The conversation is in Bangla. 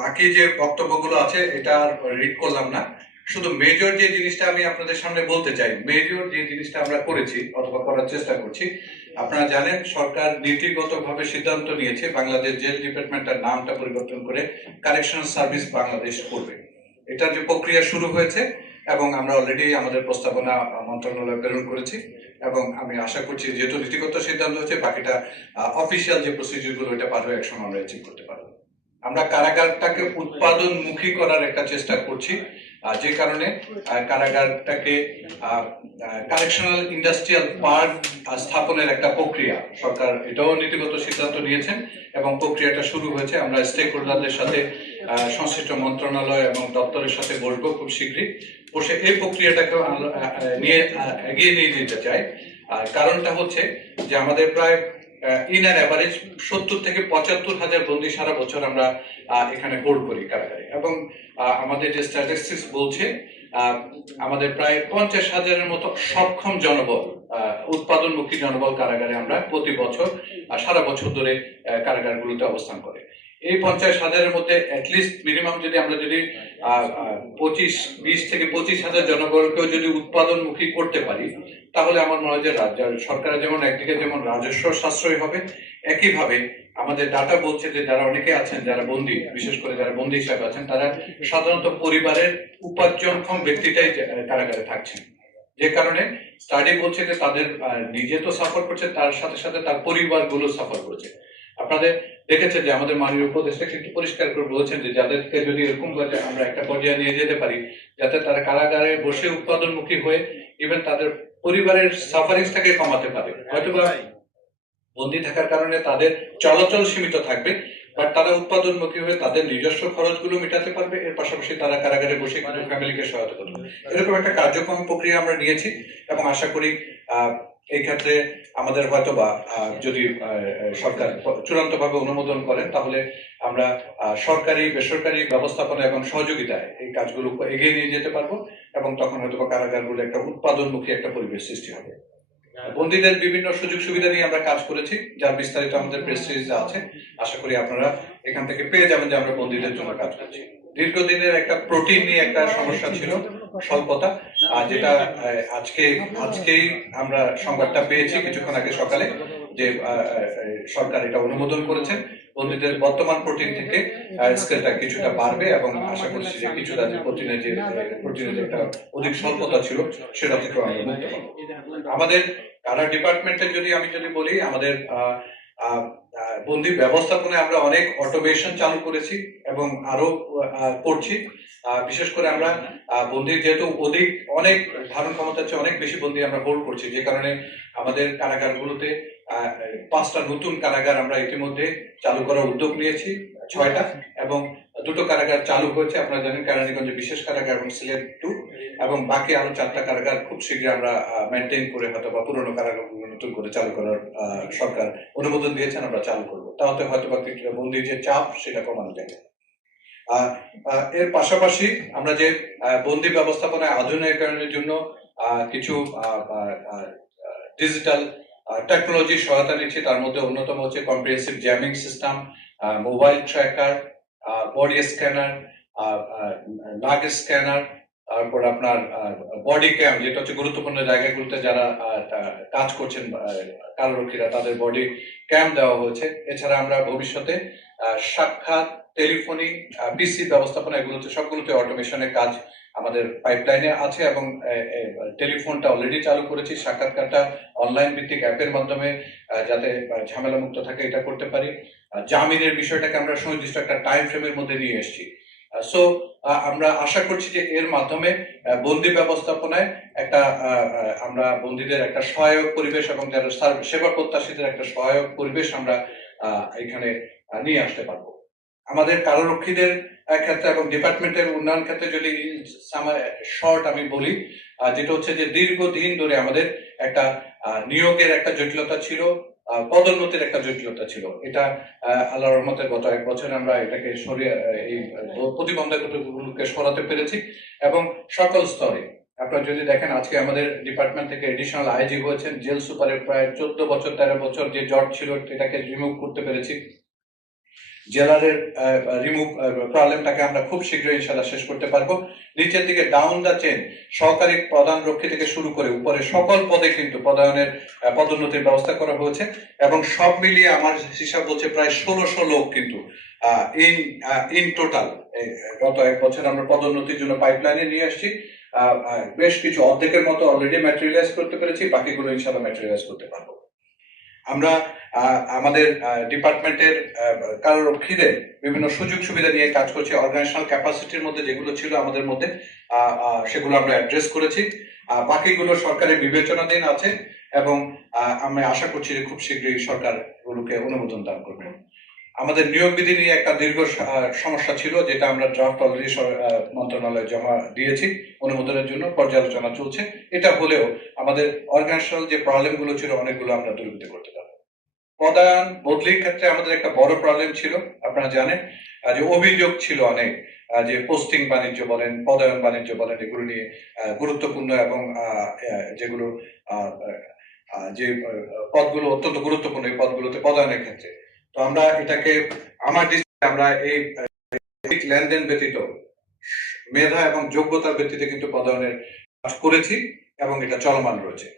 বাকি যে বক্তব্যগুলো আছে, এটা আর রিড করলাম না। শুধু মেজর যে জিনিসটা আমি আপনাদের সামনে বলতে চাই মেজর যে জিনিসটা আমরা করেছি অথবা করার চেষ্টা করছি, আপনারা জানেন, সরকার নীতিগতভাবে সিদ্ধান্ত নিয়েছে বাংলাদেশ জেল ডিপার্টমেন্টের নামটা পরিবর্তন করে কারেকশনাল সার্ভিস বাংলাদেশ করবে। এটা যে প্রক্রিয়া শুরু হয়েছে এবং আমরা অলরেডি আমাদের প্রস্তাবনা মন্ত্রণালয়ে প্রেরণ করেছি এবং আমি আশা করছি যেহেতু নীতিগত সিদ্ধান্ত হচ্ছে বাকিটা অফিসিয়াল যে প্রসিডিউরগুলো, এটা পার হয়ে একসময় আমরা অ্যাচিভ করতে পারব। আমরা কারাগারটাকে উৎপাদনমুখী করার একটা চেষ্টা করছি যে কারণে কারাগারটাকে কারেকশনাল ইন্ডাস্ট্রিয়াল পার্ক স্থাপনের একটা প্রক্রিয়া। সরকার এটাও নীতিগত সিদ্ধান্ত নিয়েছেন এবং প্রক্রিয়াটা শুরু হয়েছে। আমরা স্টেক হোল্ডারদের সাথে সংশ্লিষ্ট মন্ত্রণালয় এবং দপ্তরের সাথে বসবো খুব শীঘ্রই। বসে এই প্রক্রিয়াটাকে নিয়ে এগিয়ে নিয়ে যেতে চাই। আর কারণটা হচ্ছে যে আমাদের প্রায় ইন অ্যান অ্যাভারেজ সত্তর থেকে পঁচাত্তর হাজার বন্দি সারা বছর আমরা এখানে হোল্ড করি কারাগারে। এবং আমাদের যে স্ট্যাটিস্টিক্স বলছে আমাদের প্রায় পঞ্চাশ হাজারের মতো সক্ষম জনবল উৎপাদনমুখী জনবল কারাগারে আমরা প্রতি বছর সারা বছর ধরে কারাগারগুলোতে অবস্থান করে। এই পঞ্চাশ হাজারের মধ্যে অ্যাটলিস্ট মিনিমাম যদি আমরা যদি পঁচিশ, বিশ থেকে পঁচিশ হাজার জনবলকেও যদি উৎপাদনমুখী করতে পারি, তাহলে আমার মনে হয় যে রাজ্য, সরকারের যেমন একদিকে যেমন রাজস্ব সাশ্রয় হবে, একইভাবে আমাদের ডাটা বলছে যে যারা অনেকে আছেন, যারা বন্দী, বিশেষ করে যারা বন্দী হিসাবে আছেন, তারা সাধারণত পরিবারের উপার্জনক্ষম ব্যক্তিটাই কারাগারে থাকছেন। যে কারণে স্টাডি বলছে যে তাদের নিজে তো সাফার করছে, তার সাথে সাথে তার পরিবারগুলো সাফার করছে। আপনাদের দেখেছেন যে আমাদের মাননীয় উপদেষ্টা কিন্তু পরিষ্কার করে বলেছেন যে যাদেরকে যদি এরকম ভাবে আমরা একটা পর্যায়ে নিয়ে যেতে পারি যাতে তারা কারাগারে বসে উৎপাদনমুখী হয়ে ইভেন তাদের পরিবারের সাফারিংসটাকে কমাতে পারে। হয়তো বা বন্দি থাকার কারণে তাদের চলাচল সীমিত থাকবে বাট তারা উৎপাদনমুখী হয়ে তাদের নিজস্ব খরচগুলো মেটাতে পারবে এর পাশাপাশি তারা কারাগারে বসে কিন্তু ফ্যামিলিকে সহায়তা করবে। এরকম একটা কার্যক্রম প্রক্রিয়া আমরা নিয়েছি এবং আশা করি আহ, এই ক্ষেত্রে আমাদের হয়তো বা যদি সরকার চূড়ান্ত ভাবে অনুমোদন করেন, তাহলে আমরা সরকারি, বেসরকারি ব্যবস্থাপনা এবং সহযোগিতায় এই কাজগুলো এগিয়ে নিয়ে যেতে পারব এবং তখন হয়তো বা কারাগারগুলো একটা উৎপাদনমুখী একটা পরিবেশ সৃষ্টি হবে। বন্দীদের বিভিন্ন সুযোগ সুবিধা নিয়ে আমরা কাজ করেছি, যার বিস্তারিত আমাদের প্রেস সিরিজে আছে, আশা করি আপনারা এখান থেকে পেয়ে যাবেন যে আমরা বন্দীদের জন্য কাজ করছি। দীর্ঘদিনের একটা প্রোটিন নিয়ে একটা সমস্যা ছিল, স্বল্পতা, আর যেটা আজকে, আজকেই আমরা সংবাদটা পেয়েছি কিছুক্ষণ আগে সকালে যে সরকার এটা অনুমোদন করেছেন বন্দীদের বর্তমান প্রোটিন থেকে স্কেলটা কিছুটা বাড়বে এবং আশা করছি যে কিছুটা যে প্রোটিনের যে প্রোটিনের যে একটা অধিক স্বল্পতা ছিল, সেটা থেকে আমরা মুক্ত হব। আমাদের কারা ডিপার্টমেন্টে যদি আমি যদি বলি, আমাদের বন্দি ব্যবস্থাপনায় আমরা অনেক অটোমেশন চালু করেছি এবং আরও করছি বিশেষ করে আমরা বন্দির যেহেতু অধিক, অনেক ধারণ ক্ষমতা চেয়ে অনেক বেশি বন্দি আমরা হোল্ড করছি যে কারণে আমাদের কারাগারগুলোতে পাঁচটা নতুন কারাগার আমরা ইতিমধ্যে চালু করার উদ্যোগ নিয়েছি, ছয়টা, এবং দুটো কারাগার চালু হয়েছে, আপনারা জানেন কেরানীগঞ্জে বিশেষ কারাগার এবং সিলেট টু, এবং বাকি আরও চারটা কারাগার খুব শীঘ্রই আমরা মেনটেন করে হয়তো বা পুরোনো কারাগারগুলো নতুন করে চালু করার সরকার অনুমোদন দিয়েছেন, আমরা চালু করব। তাহলে হয়তো বা বন্দির যে চাপ, সেটা কমানো যাবে। এর পাশাপাশি আমরা যে বন্দি ব্যবস্থাপনায় আধুনিকরণের জন্য কিছু ডিজিটাল টেকনোলজি সহায়তা নিচ্ছি। তার মধ্যে অন্যতম হচ্ছে comprehensive jamming system mobile tracker body scanner লাগ স্ক্যানার তারপর আপনার বডি ক্যাম যেটা হচ্ছে গুরুত্বপূর্ণ জায়গাগুলোতে যারা কাজ করছেন আহ, কারারক্ষীরা তাদের বডি ক্যাম দেওয়া হয়েছে। এছাড়া আমরা ভবিষ্যতে সাক্ষাৎ টেলিফোনি পিসি ব্যবস্থাপনা এগুলোতে সবগুলোতে অটোমেশনের কাজ আমাদের পাইপলাইনে আছে এবং টেলিফোনটা অলরেডি চালু করেছি। সাক্ষাৎকারটা অনলাইন ভিত্তিক অ্যাপের মাধ্যমে যাতে ঝামেলা মুক্ত থাকে এটা করতে পারি। জামিনের বিষয়টাকে আমরা সুনির্দিষ্ট একটা টাইম ফ্রেমের মধ্যে নিয়ে এসেছি। সো আমরা আশা করছি যে এর মাধ্যমে বন্দি ব্যবস্থাপনায় একটা আমরা বন্দীদের একটা সহায়ক পরিবেশ এবং যারা সেবা প্রত্যাশীদের একটা সহায়ক পরিবেশ আমরা এখানে নিয়ে আসতে পারব। আমাদের কারারক্ষীদের ক্ষেত্রে এবং ডিপার্টমেন্টের উন্নয়ন ক্ষেত্রে যদি শর্ট আমি বলি যেটা হচ্ছে যে দীর্ঘদিন ধরে আমাদের একটা নিয়োগের একটা জটিলতা ছিল। পদোন্নতির একটা জটিলতা ছিল। এটা আহ, আল্লাহর রহমতের গত এক বছর আমরা এটাকে সরিয়ে এই প্রতিবন্ধকগুলোকে সরাতে পেরেছি এবং সকল স্তরে। আপনার যদি দেখেন আজকে আমাদের ডিপার্টমেন্ট থেকে এডিশনাল আইজি হয়েছেন জেল সুপারের প্রায় চোদ্দ বছর তেরো বছর যে জট ছিল এটাকে রিমুভ করতে পেরেছি। জেলারের রিমুভ প্রবলেমটাকে আমরা খুব শীঘ্রই ইনশাল্লাহ শেষ করতে পারব। নিচের দিকে ডাউন দ্য চেন সহকারী প্রধান রক্ষী থেকে শুরু করে উপরে সকল পদে কিন্তু পদায়নের পদোন্নতির ব্যবস্থা করা হয়েছে এবং সব মিলিয়ে আমার হিসাব বলছে প্রায় ষোলোশো লোক কিন্তু ইন ইন টোটাল গত এক বছর আমরা পদোন্নতির জন্য পাইপলাইনে নিয়ে আসছি। বেশ কিছু অর্ধেকের মতো অলরেডি ম্যাটেরিয়ালাইজ করতে পেরেছি, বাকিগুলো ইনশাল্লাহ ম্যাটেরিয়ালাইজ করতে পারব। আমরা আমাদের ডিপার্টমেন্টের কারোরক্ষীদের বিভিন্ন সুযোগ সুবিধা নিয়ে কাজ করছি অর্গানাইজেশনাল ক্যাপাসিটির মধ্যে যেগুলো ছিল আমাদের মধ্যে সেগুলো আমরা অ্যাড্রেস করেছি। বাকিগুলো সরকারের বিবেচনাধীন আছে এবং আমি আশা করছি যে খুব শীঘ্রই সরকার গুলোকে অনুমোদন দান করবে। আমাদের নিয়োগ বিধি নিয়ে একটা দীর্ঘ সমস্যা ছিল, যেটা আমরা ড্রাফট অলরেডি মন্ত্রণালয়ে জমা দিয়েছি, অনুমোদনের জন্য পর্যালোচনা চলছে। এটা হলেও আমাদের অর্গানাইজেশনাল যে প্রবলেমগুলো ছিল, অনেকগুলো আমরা দূরীভূত করতে পারব পদায়ন বদলির ক্ষেত্রে আমাদের একটা বড় প্রবলেম ছিল, আপনারা জানেন যে অভিযোগ ছিল অনেক যে পোস্টিং বাণিজ্য বলেন পদায়ন বাণিজ্য বলেন, এগুলো নিয়ে গুরুত্বপূর্ণ এবং যেগুলো যে পদগুলো অত্যন্ত গুরুত্বপূর্ণ, এই পদগুলোতে পদায়নের ক্ষেত্রে। তো আমরা এটাকে, আমার আমরা এই লেনদেন ব্যতীত, মেধা এবং যোগ্যতার ভিত্তিতে কিন্তু পদায়নের কাজ করেছি এবং এটা চলমান রয়েছে।